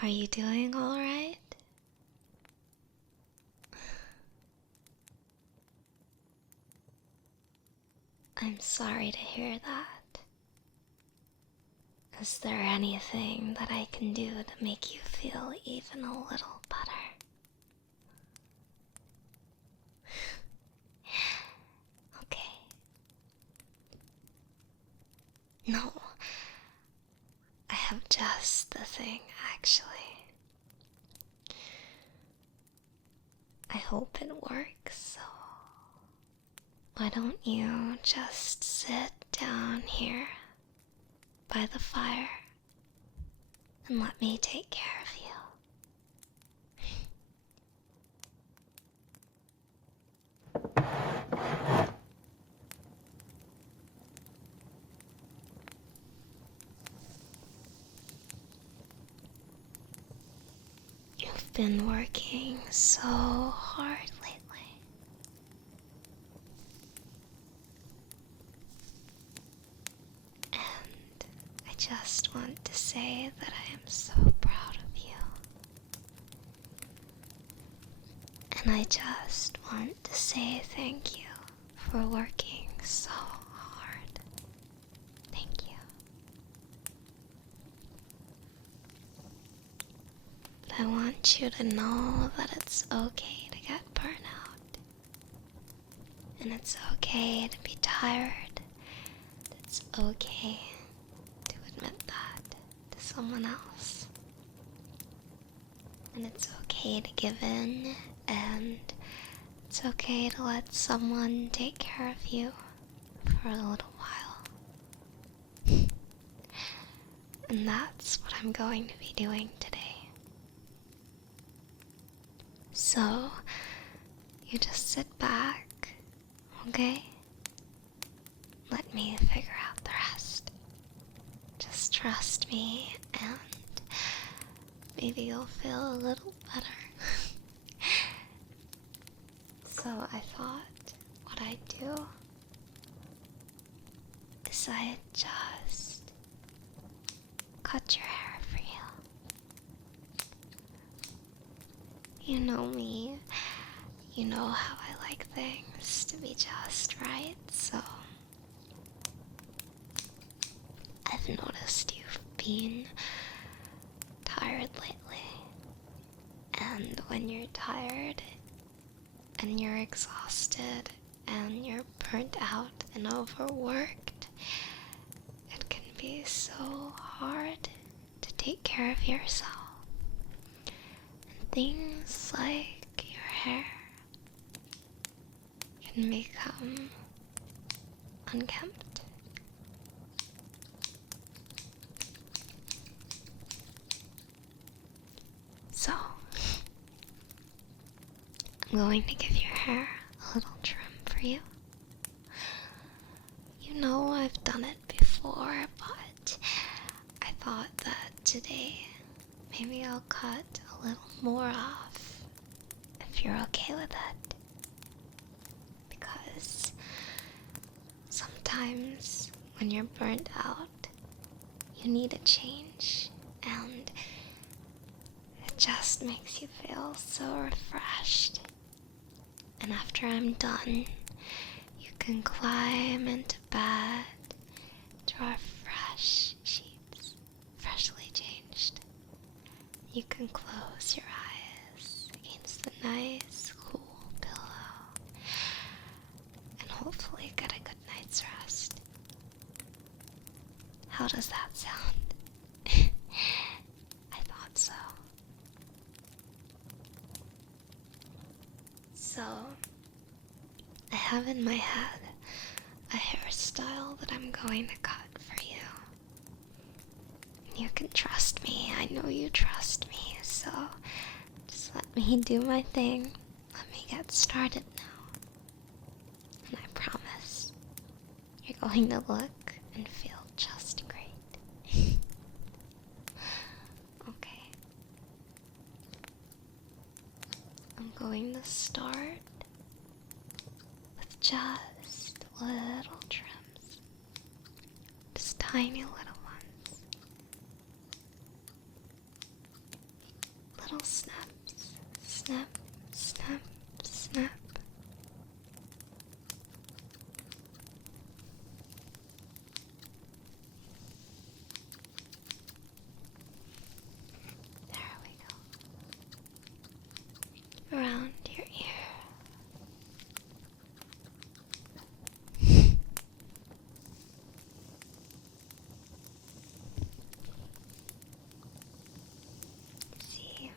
Are you doing alright? I'm sorry to hear that. Is there anything that I can do to make you feel even a little better? Okay. No, I have just the thing, actually. I hope it works, so why don't you just sit down here by the fire and let me take care of you? You've been working so hard lately. And I just want to say that I am so proud of you. And I just want to say thank you for working so hard. Thank you. But I want you to know that it's okay to get burnout. And it's okay to be tired. It's okay to admit that to someone else. And it's okay to give in, and it's okay to let someone take care of you for a little while. And that's what I'm going to be doing today. So, you just sit back, okay? Let me figure out the rest. Just trust me, and maybe you'll feel a little better. So I thought what I'd do is I'd just cut your hair for you. You know me. You know how I like things to be just right, so I've noticed you've been tired lately. And when you're tired and you're exhausted and you're burnt out and overworked, it can be so hard to take care of yourself. And things like your hair can become unkempt. So, I'm going to give your hair a little trim for you. You know I've done it before, but I thought that today maybe I'll cut a little more off, if you're okay with it. Because sometimes when you're burnt out, you need a change, and it just makes you feel so refreshed. And after I'm done, you can climb into bed to our fresh sheets, freshly changed. You can close your eyes against the nice, cool pillow, and hopefully get a good night's rest. How does that sound? I thought so. So, I have in my head a hairstyle that I'm going to cut for you. You can trust me. I know you trust me. So, just let me do my thing. Let me get started now. And I promise, you're going to look and feel just great. Okay. I'm going to start with just little trims. Just tiny little ones. little snaps. Snap, snap, snap. There we go. Around your ear. See,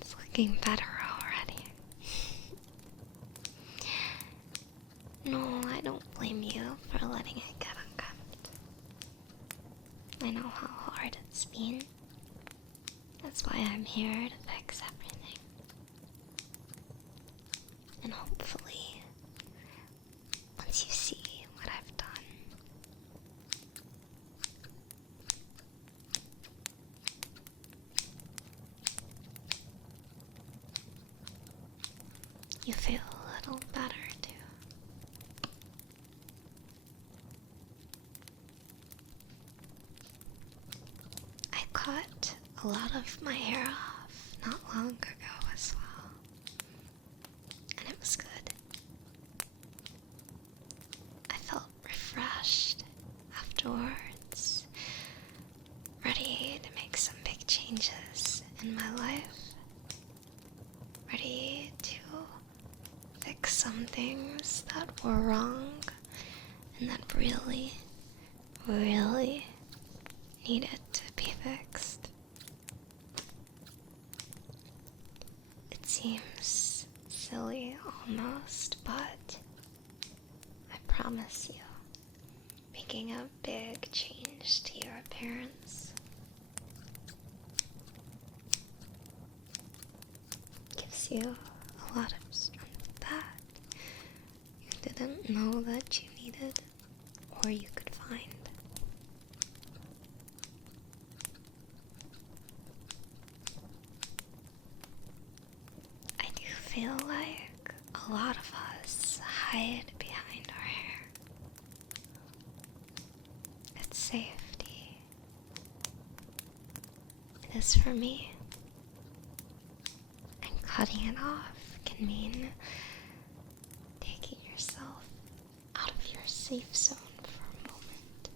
it's looking better already. No, I don't blame you for letting it get unkempt. I know how hard it's been. That's why I'm here to fix everything. And hopefully, once you see what I've done, you feel a little better too. I cut a lot of my hair off not long ago as well, and it was good. I felt refreshed afterwards, ready to make some big changes in my life, ready to fix some things that were wrong and that really, really needed to be fixed. It seems silly almost, but I promise you, making a big change to your appearance gives you a lot of strength that you didn't know that you needed or you could find. I do feel like a lot of us hide behind our hair. It's safety. It is for me. And cutting it off can mean taking yourself out of your safe zone for a moment.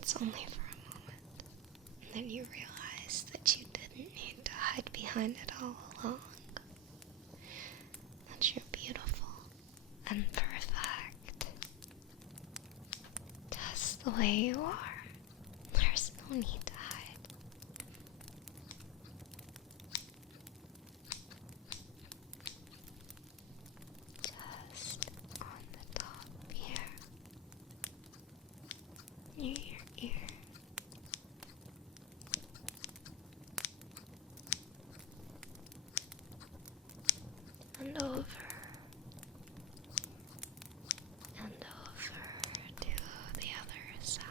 It's only for a moment. And then you realize that you didn't need to hide behind it all along. That you're beautiful and perfect. Just the way you are. There's no need to hide. Just on the top here. Near your ear. And over. And over to the other side.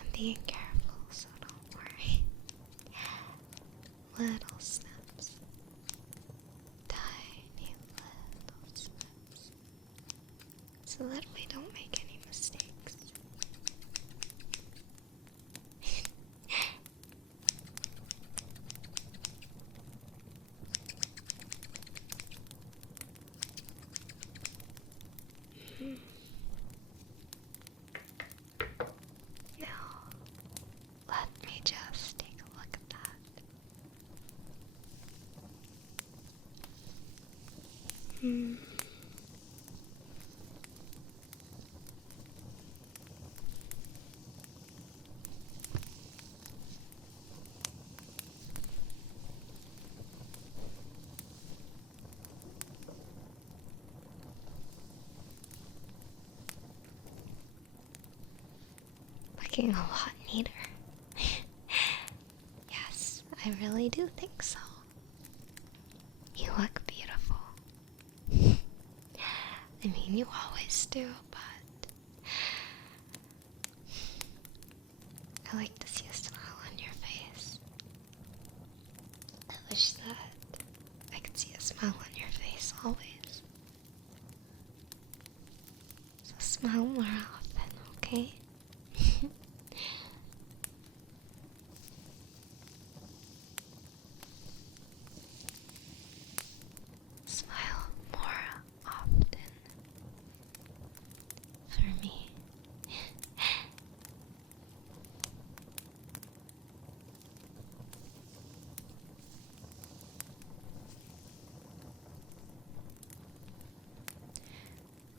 I'm being careful, so don't worry. Little snaps. Tiny little snaps. So that we don't make any mistakes. Now, let me just take a look at that. Looking a lot neater. Yes, I really do think so. You look beautiful. I mean, you always do, but I like to see a smile on your face. I wish that I could see a smile on your face always. smile more often, okay? Smile more often for me.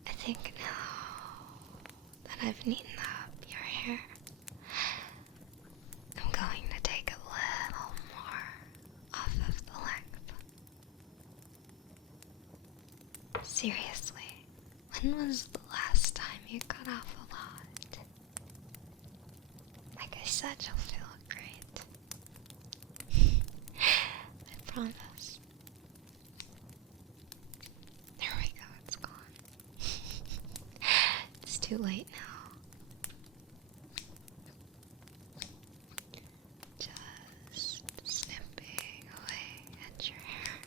I think now that I've neatened up your hair, I'm going to take a little more off of the length. Seriously, when was the last time you cut off a lot? Like I said, you'll feel great. I promise. There we go, it's gone. It's too late now. Just snipping away at your hair.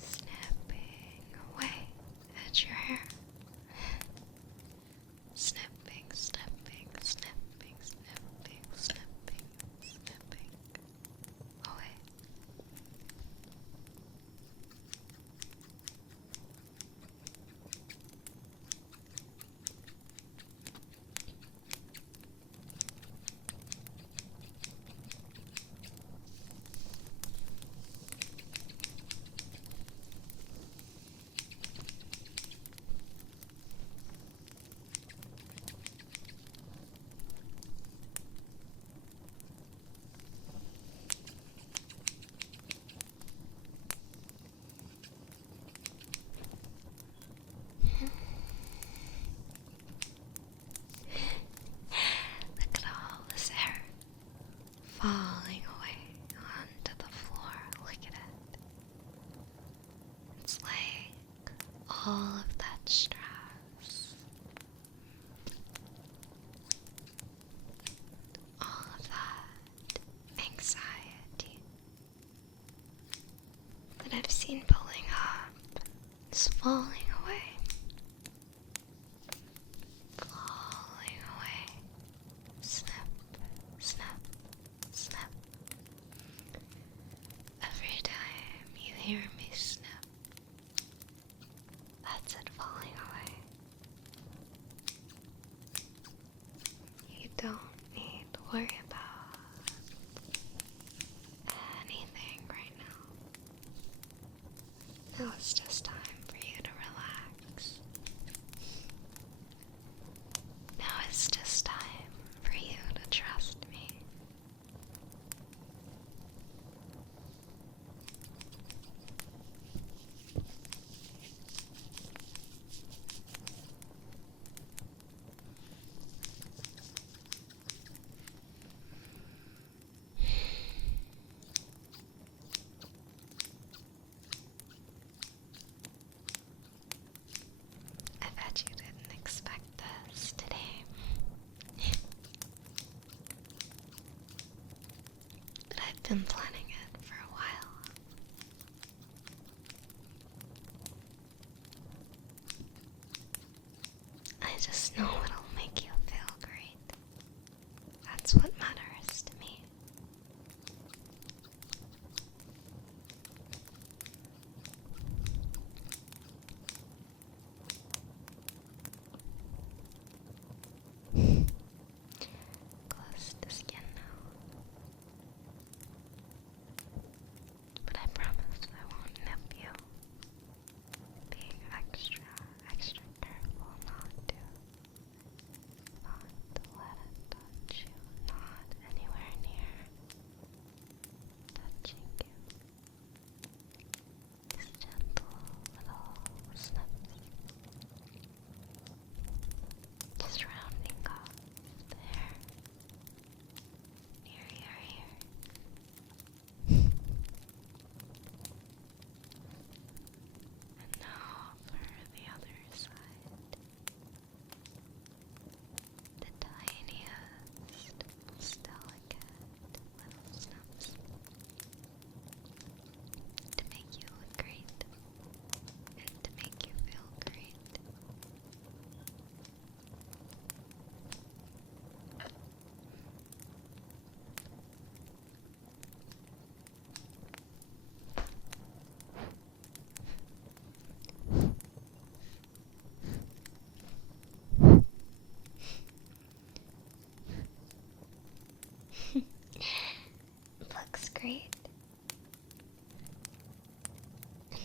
Snipping away at your hair. Snipping, snipping, snipping, snipping, snipping, snipping away. Look at all this hair falling away onto the floor. Look at it. It's like all of that stress, all of that anxiety that I've seen pulling up is falling away. Falling away. Snip, snap, snap. Every time you hear me snip, that's it falling away. You don't need to worry about anything right now. Now it's just time for you to relax. Now it's just time for you to trust me. I bet you didn't expect this today. But I've been planning it for a while. I just know it'll make you feel great. That's what matters to me. Close to skin now. But I promise I won't nip you. Being extra, extra careful not to let it touch you. Not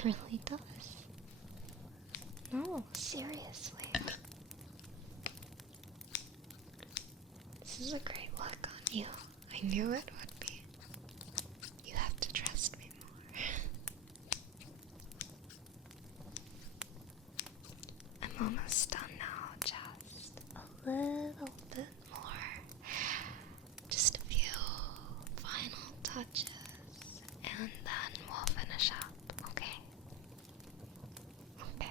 really does. No, seriously. This is a great look on you. I knew it would be. You have to trust me more. I'm almost done now, just a little bit more. Just a few final touches, and then we'll finish up, okay? Okay.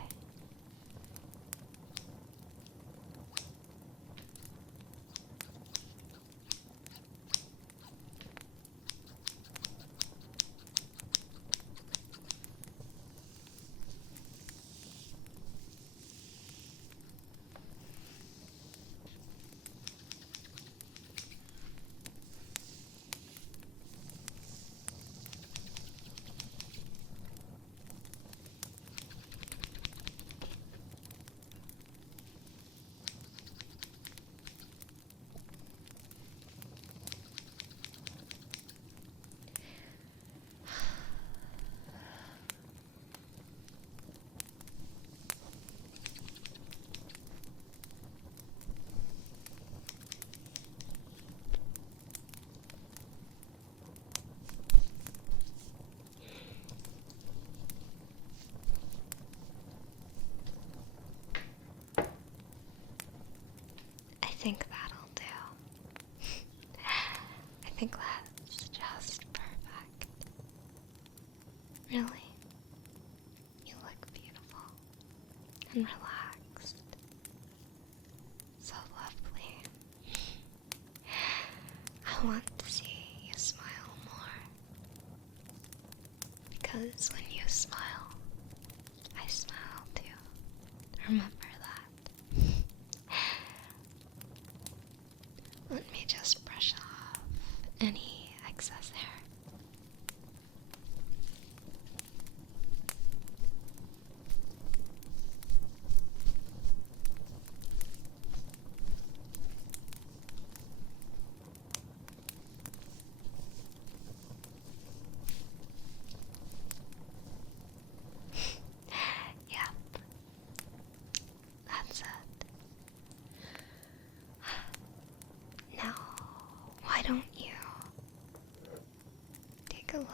I think that'll do. I think that's just perfect. Really, you look beautiful and relaxed. So lovely. I want to see you smile more. Because when you smile, I smile too. Remember that. Let me just brush off any excess hair. Yep, that's it. Now, why don't you take a look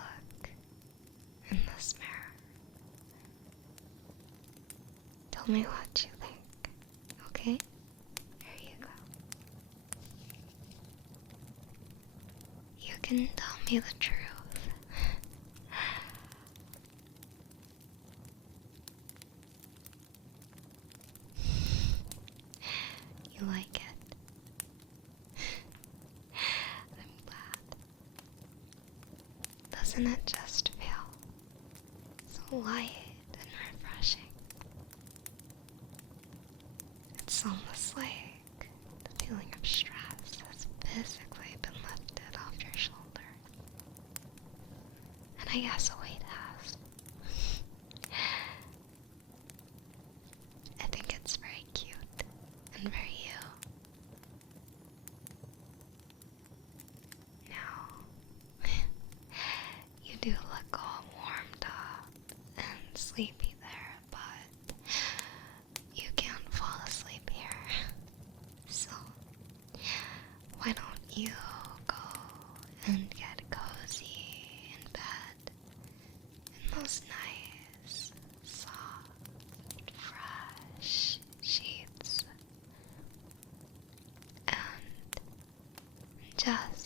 in this mirror? Tell me what you think, okay? Here you go. You can tell me the truth. You like it? I'm glad. Doesn't it just feel so light and refreshing? It's almost like the feeling of stress has physically been lifted off your shoulders. And I guess a weight has. I think it's very cute and very you. Now, you do look all warmed up and sleepy there, but you can't fall asleep here. So, why don't you go and get cozy in bed in those nice, soft, fresh sheets, and just